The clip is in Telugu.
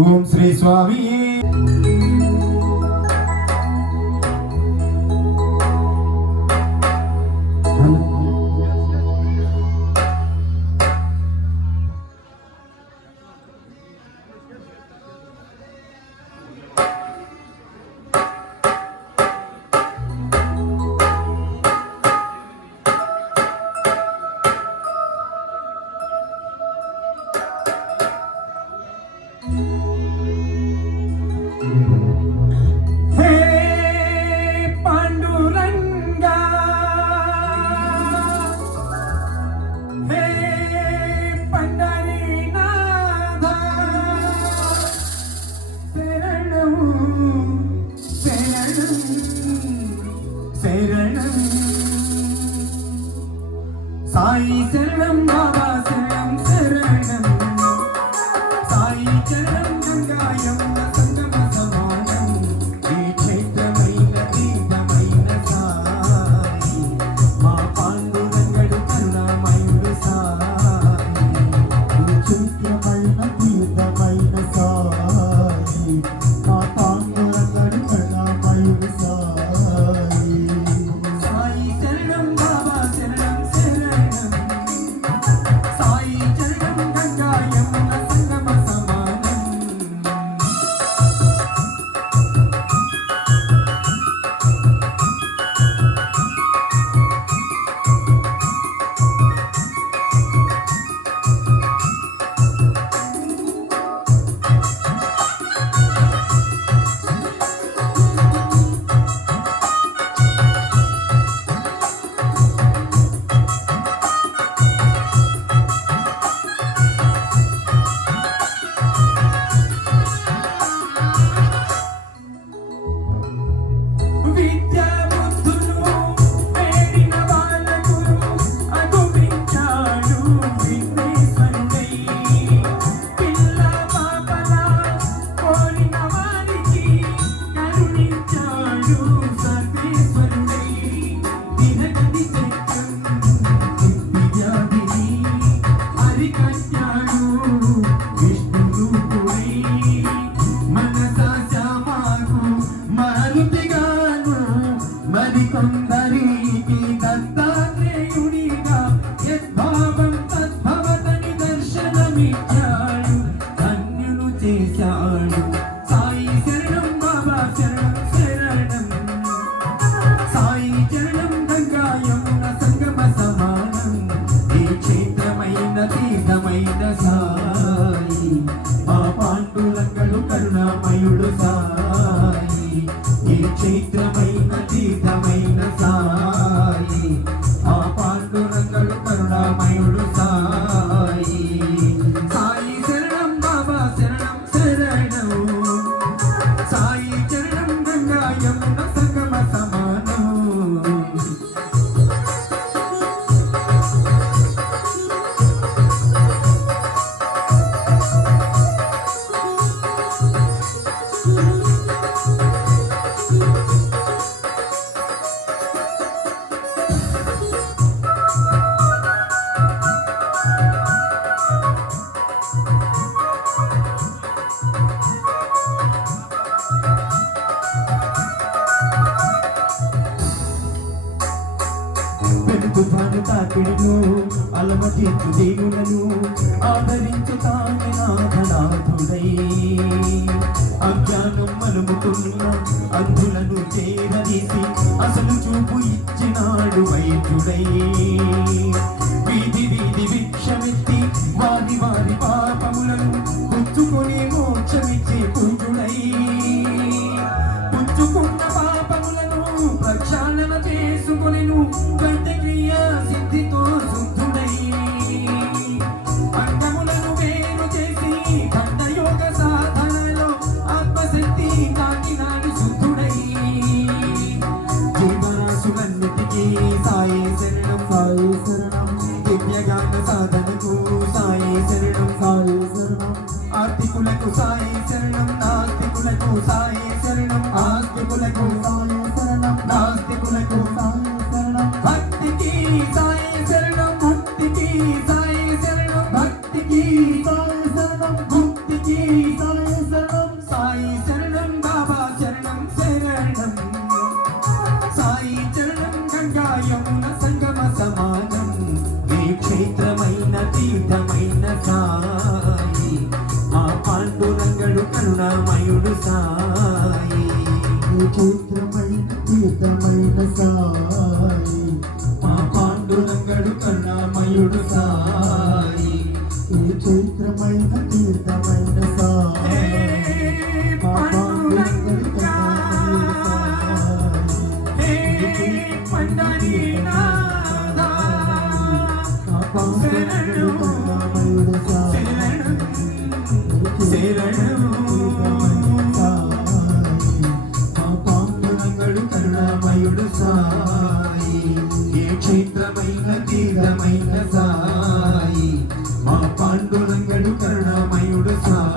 ఓం శ్రీ స్వామి. సాయి శరణం బాబా శరణం శరణం సాయి చరణం గంగాయమున సంగమ సమానం ఈ క్షేత్రమైన దీపమైన సాయి మా పాండురంగడు కరుణామయుడు సాయి ఈ క్షేత్రమైన దీపమైన సాయి మా పాండురంగడు కరుణామయుడు సాయి సాయి శరణం బాబా శరణం కొందరికి దత్తాత్రేయుడిగా యద్భావం తద్భవతని దర్శనమిచ్చాడు, ధన్యులు చేశాడు. సాయి శరణం బాబా శరణం శరణం సాయి చరణం గంగాయమున సంగమ సమానం ఈ క్షేత్రమైన తీర్థమైన సాయి మా పాండురంగడు కరుణామయుడు సాయి ఈ క్షేత్రమైన తీర్థమైన సాయి ఆ పాండురంగడు కరుణామయుడు సాయి సాయి శరణం బాబా శరణం శరణం సాయి చరణం గంగాయమున సంగమ సమానం. తుఫాను తాకిడిను అలమతీర్చు దేవులను ఆదరించు తానే నాథనాథుడై అజ్ఞానం మలుముతున్న అంధులను చేరదీసి అసలు చూపు ఇచ్చినాడు వైద్యుడై వీధి వీధి భిక్షమెత్తి వారి వారి పాపములను పుచ్చుకొని మోక్షమిచ్చే పూజుడై పుచ్చుకున్న పాపములను ప్రక్షాళన చేసుకొనెను వైద్యక్రియ సిద్ధితో శుద్ధుడై అంగములను వేరు చేసి ఖండయోగ సాధనలో ఆత్మశక్తి కాకినాడు శుద్ధుడై జీవరాశులన్నిటికీ సాయి శరణం సాయి శరణం దివ్యగాన సాధనకు సాయి శరణం సాయి శరణం ఆర్తికులకు సాయి శరణం నాస్తికులకు సాయి శరణం ఆస్తికులకు సాయి శరణం నాస్తికులకు సాయి శరణం భక్తికి సాయి శరణం భక్తికి సాయి శరణం భక్తికి సాయి శరణం భక్తికి సాయి శరణం క్షేత్రమైన తీర్థమైన సాయి మా పాండురంగడు కరుణామయుడు సాయి ఈ క్షేత్రమైన తీర్థమైన సాయి మా పాండురంగడు కరుణామయుడు సాయి కరుణామయుడు సాయి ఏ క్షేత్రమైన తీర్థమైన సాయి మా పాండురంగడు కరుణామయుడు సాయి